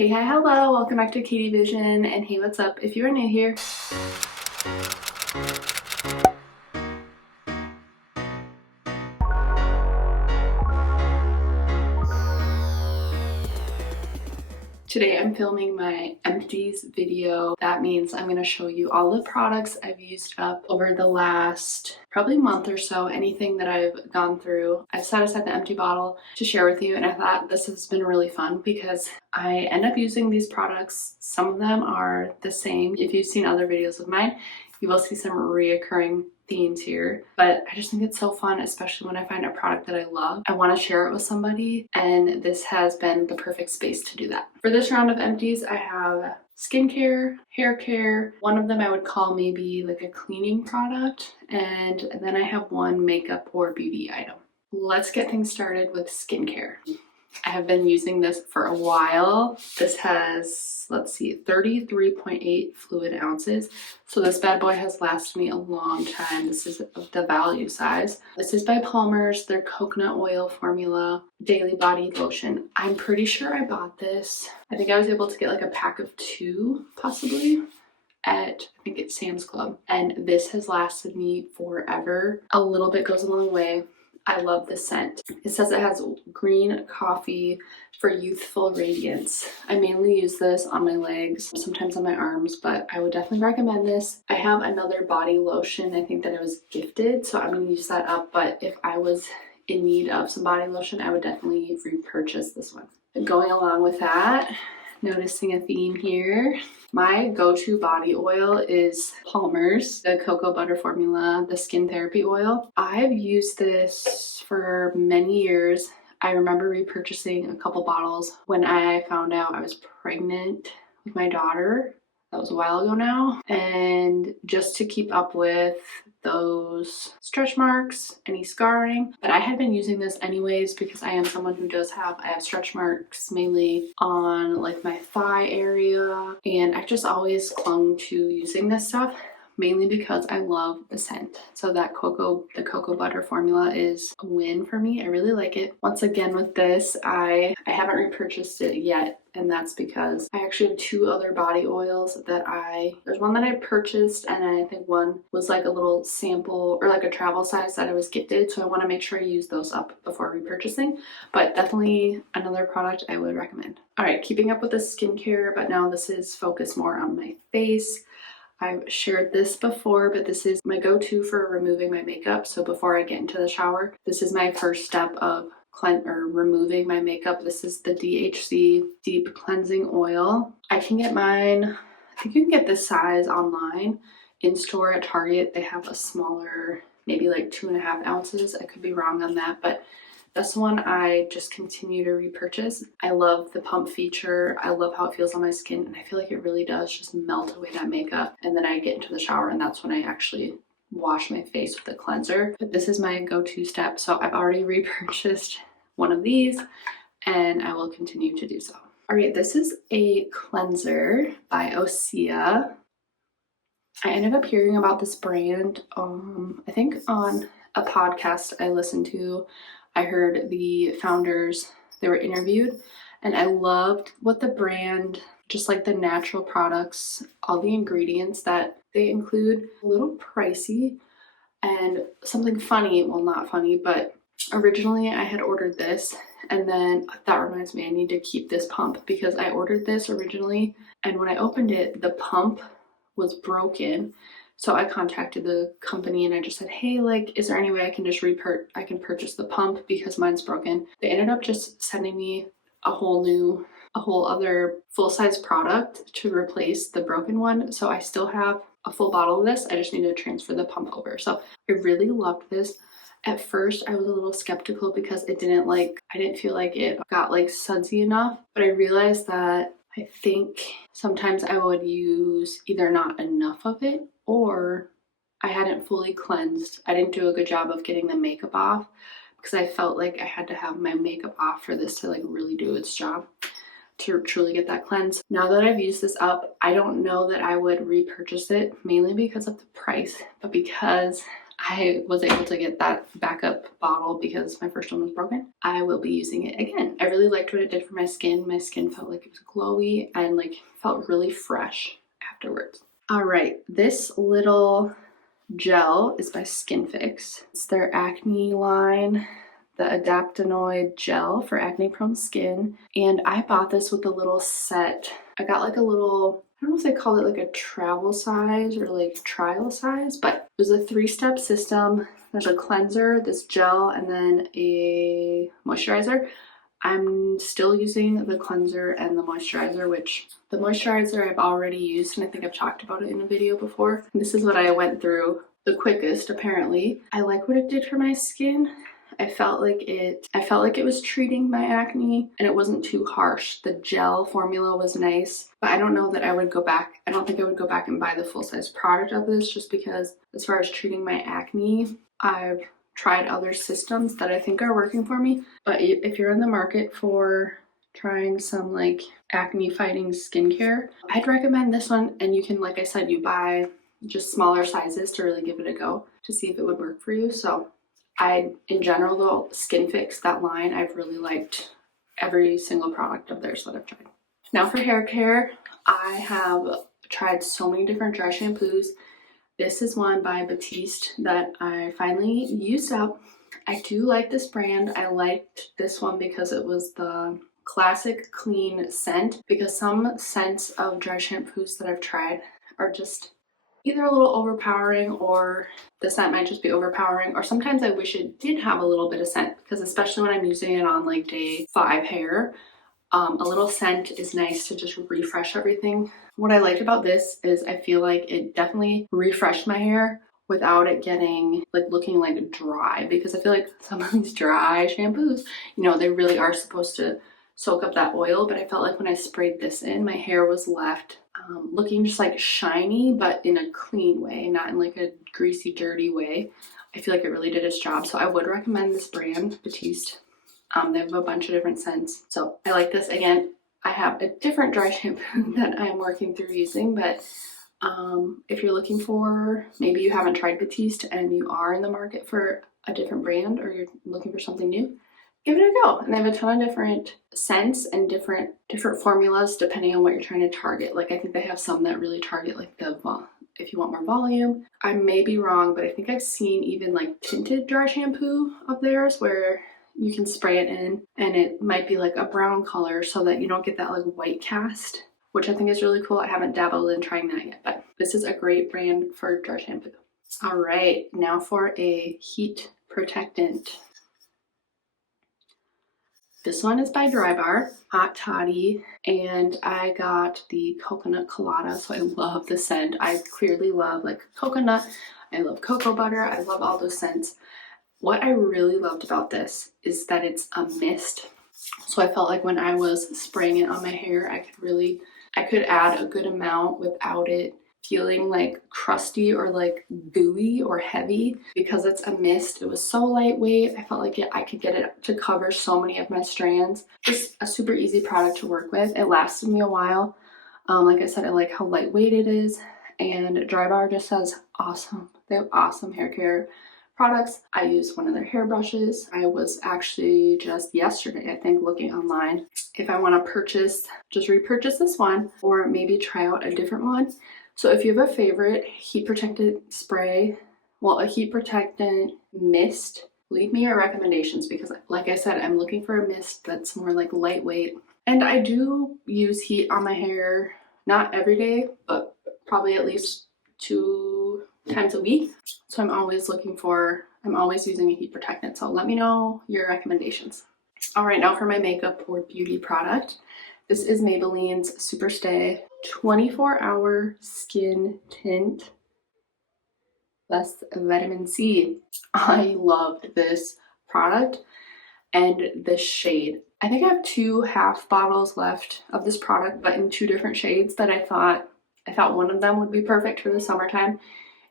Hey, hi, hello, welcome back to Katie Vision, and hey, what's up? If you're new here, today I'm filming my empties video. That means I'm going to show you all the products I've used up over the last probably month or so, anything that I've gone through. I set aside the empty bottle to share with you, and I thought this has been really fun because I end up using these products. Some of them are the same. If you've seen other videos of mine, you will see some reoccurring themes here, but I just think it's so fun, especially when I find a product that I love. I want to share it with somebody, and this has been the perfect space to do that. For this round of empties, I have skincare, hair care. One of them I would call maybe like a cleaning product, and then I have one makeup or beauty item. Let's get things started with skincare. I have been using this for a while. This has, let's see, 33.8 fluid ounces. So this bad boy has lasted me a long time. This is the value size. This is by Palmer's, their coconut oil formula daily body lotion. I'm pretty sure I bought this. I think I was able to get like a pack of 2 possibly at, I think it's Sam's Club. And this has lasted me forever. A little bit goes a long way. I love this scent. It says it has green coffee for youthful radiance. I mainly use this on my legs, sometimes on my arms, but I would definitely recommend this. I have another body lotion, I think that I was gifted, so I'm going to use that up, but if I was in need of some body lotion, I would definitely repurchase this one. Going along with that, noticing a theme here. My go-to body oil is Palmer's, the cocoa butter formula, the skin therapy oil. I've used this for many years. I remember repurchasing a couple bottles when I found out I was pregnant with my daughter. That was a while ago now. And just to keep up with those stretch marks, any scarring. But I had been using this anyways because I am someone who I have stretch marks mainly on like my thigh area. And I just always clung to using this stuff, mainly because I love the scent. So the cocoa butter formula is a win for me. I really like it. Once again with this, I haven't repurchased it yet. And that's because I actually have 2 other body oils that there's one that I purchased, and I think one was like a little sample or like a travel size that I was gifted. So I want to make sure I use those up before repurchasing, but definitely another product I would recommend. All right, keeping up with the skincare, but now this is focused more on my face. I've shared this before, but this is my go-to for removing my makeup. So before I get into the shower, this is my first step of removing my makeup. This is the DHC Deep Cleansing Oil. I can get mine, I think you can get this size online. In store at Target, they have a smaller, maybe like 2.5 ounces. I could be wrong on that, but this one I just continue to repurchase. I love the pump feature. I love how it feels on my skin, and I feel like it really does just melt away that makeup. And then I get into the shower, and that's when I actually wash my face with a cleanser. But this is my go-to step. So I've already repurchased one of these, and I will continue to do so. All right, this is a cleanser by Osea. I ended up hearing about this brand, I think on a podcast I listened to. I heard the founders, they were interviewed, and I loved what the brand, just like the natural products, all the ingredients that they include. A little pricey and something funny, well, not funny, but originally I had ordered this, and then that reminds me I need to keep this pump because I ordered this originally, and when I opened it, the pump was broken. So I contacted the company and I just said, hey, like, is there any way I can just purchase the pump because mine's broken? They ended up just sending me a whole other full-size product to replace the broken one. So I still have a full bottle of this. I just need to transfer the pump over. So I really loved this. At first, I was a little skeptical because I didn't feel like it got like sudsy enough, but I realized that I think sometimes I would use either not enough of it or I hadn't fully cleansed. I didn't do a good job of getting the makeup off because I felt like I had to have my makeup off for this to like really do its job, to truly get that cleanse. Now that I've used this up, I don't know that I would repurchase it, mainly because of the price, but because I was able to get that backup bottle because my first one was broken. I will be using it again. I really liked what it did for my skin. My skin felt like it was glowy and like felt really fresh afterwards. All right, this little gel is by Skin Fix. It's their acne line, the adaptonoid gel for acne prone skin. And I bought this with a little set. I got like a little, I don't know if they call it like a travel size or like trial size, but it was a 3-step system. There's a cleanser, this gel, and then a moisturizer. I'm still using the cleanser and the moisturizer, which the moisturizer I've already used, and I think I've talked about it in a video before. This is what I went through the quickest, apparently. I like what it did for my skin. I felt like it was treating my acne and it wasn't too harsh. The gel formula was nice, but I don't know that I would go back. I don't think I would go back and buy the full-size product of this, just because as far as treating my acne, I've tried other systems that I think are working for me. But if you're in the market for trying some like acne fighting skincare, I'd recommend this one. And you can, like I said, you buy just smaller sizes to really give it a go to see if it would work for you. So in general though, Skin Fix, that line, I've really liked every single product of theirs that I've tried. Now for hair care, I have tried so many different dry shampoos. This is one by Batiste that I finally used up. I do like this brand. I liked this one because it was the classic clean scent, because some scents of dry shampoos that I've tried are just either a little overpowering, or the scent might just be overpowering, or sometimes I wish it did have a little bit of scent, because especially when I'm using it on like day 5 hair, a little scent is nice to just refresh everything. What I liked about this is I feel like it definitely refreshed my hair without it getting like looking like dry, because I feel like some of these dry shampoos, you know, they really are supposed to soak up that oil, but I felt like when I sprayed this in, my hair was left looking just like shiny, but in a clean way, not in like a greasy, dirty way. I feel like it really did its job. So I would recommend this brand, Batiste. They have a bunch of different scents. So I like this. Again, I have a different dry shampoo that I'm working through using, but if you're looking for, maybe you haven't tried Batiste and you are in the market for a different brand, or you're looking for something new, give it a go. And they have a ton of different scents and different formulas depending on what you're trying to target. Like I think they have some that really target like if you want more volume. I may be wrong, but I think I've seen even like tinted dry shampoo of theirs where you can spray it in and it might be like a brown color so that you don't get that like white cast, which I think is really cool. I haven't dabbled in trying that yet, but this is a great brand for dry shampoo. All right, now for a heat protectant. This one is by Dry Bar, Hot Toddy, and I got the coconut colada, so I love the scent. I clearly love like coconut, I love cocoa butter, I love all those scents. What I really loved about this is that it's a mist. So I felt like when I was spraying it on my hair, I could add a good amount without it feeling like crusty or like gooey or heavy. Because it's a mist, it was so lightweight. I felt like I could get it to cover so many of my strands. Just a super easy product to work with. It lasted me a while. Like I said, I like how lightweight it is, and Dry Bar just has they have awesome hair care products. I use one of their hair brushes. I was actually just yesterday, I think, looking online if I want to just repurchase this one, or maybe try out a different one. So if you have a favorite heat protectant spray, a heat protectant mist, leave me your recommendations, because like I said, I'm looking for a mist that's more like lightweight. And I do use heat on my hair, not every day, but probably at least 2 times a week. So I'm always using a heat protectant. So let me know your recommendations. All right, now for my makeup or beauty product. This is Maybelline's Superstay 24-hour skin tint plus vitamin C. I loved this product and the shade. I think I have 2 half bottles left of this product, but in 2 different shades that I thought one of them would be perfect for the summertime.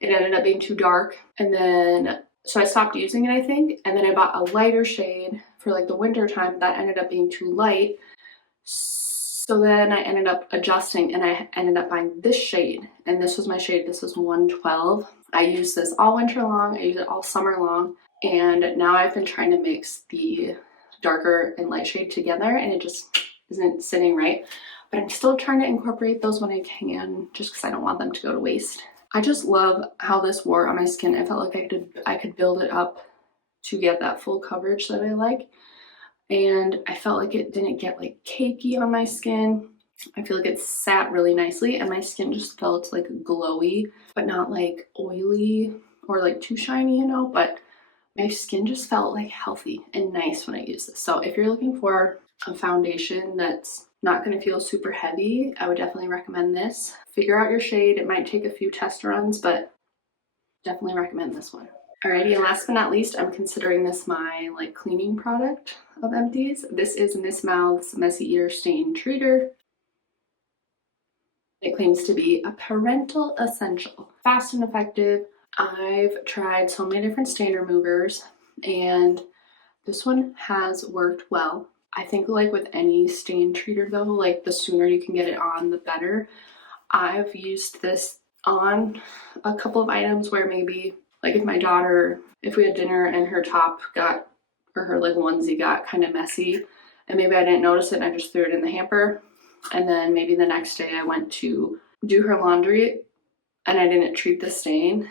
It ended up being too dark, and then so I stopped using it, I think, and then I bought a lighter shade for like the winter time that ended up being too light. So then I ended up adjusting and I ended up buying this shade, and this was my shade. This was 112. I use this all winter long, I use it all summer long, and now I've been trying to mix the darker and light shade together and it just isn't sitting right. But I'm still trying to incorporate those when I can, just because I don't want them to go to waste. I just love how this wore on my skin. I felt like I could build it up to get that full coverage that I like. And I felt like it didn't get like cakey on my skin. I feel like it sat really nicely and my skin just felt like glowy, but not like oily or like too shiny, you know, but my skin just felt like healthy and nice when I use this. So if you're looking for a foundation that's not going to feel super heavy, I would definitely recommend this. Figure out your shade. It might take a few test runs, but definitely recommend this one. Alrighty, and last but not least, I'm considering this my like cleaning product of Empties. This is Miss Mouth's Messy Eater Stain Treater. It claims to be a parental essential, fast and effective. I've tried so many different stain removers and this one has worked well. I think like with any stain treater though, like the sooner you can get it on, the better. I've used this on a couple of items where maybe like if we had dinner and her top got, or her like onesie got kind of messy and maybe I didn't notice it and I just threw it in the hamper. And then maybe the next day I went to do her laundry and I didn't treat the stain.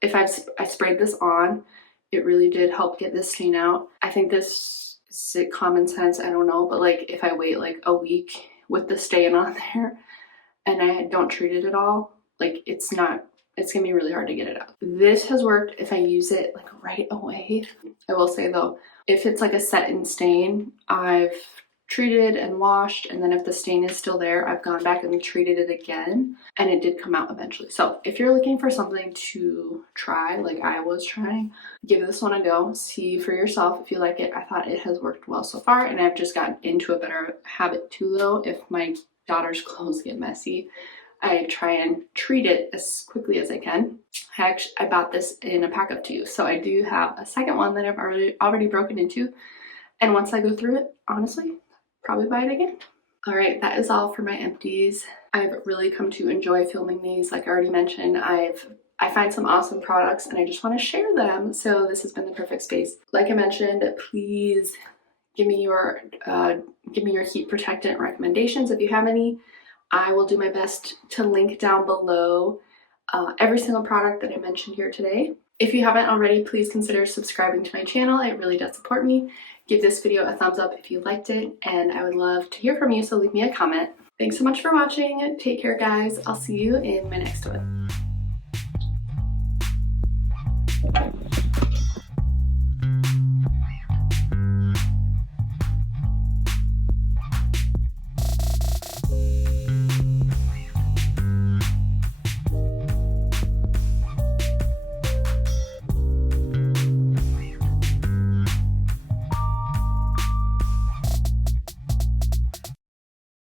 If I sprayed this on, it really did help get this stain out. I think this is common sense, I don't know, but like if I wait like a week with the stain on there and I don't treat it at all, like it's gonna be really hard to get it out. This has worked if I use it like right away. I will say though, if it's like a set in stain, I've treated and washed, and then if the stain is still there, I've gone back and treated it again and it did come out eventually. So if you're looking for something to try like I was trying, give this one a go, see for yourself if you like it. I thought it has worked well so far, and I've just gotten into a better habit too though. If my daughter's clothes get messy, I try and treat it as quickly as I can. I bought this in a pack of 2, so I do have a second one that I've already broken into, and once I go through it, honestly, probably buy it again. All right, that is all for my empties. I've really come to enjoy filming these. Like I already mentioned, I find some awesome products and I just want to share them. So this has been the perfect space. Like I mentioned, please give me your heat protectant recommendations if you have any. I will do my best to link down below every single product that I mentioned here today. If you haven't already, please consider subscribing to my channel. It really does support me. Give this video a thumbs up if you liked it, and I would love to hear from you, so leave me a comment. Thanks so much for watching. Take care, guys. I'll see you in my next one.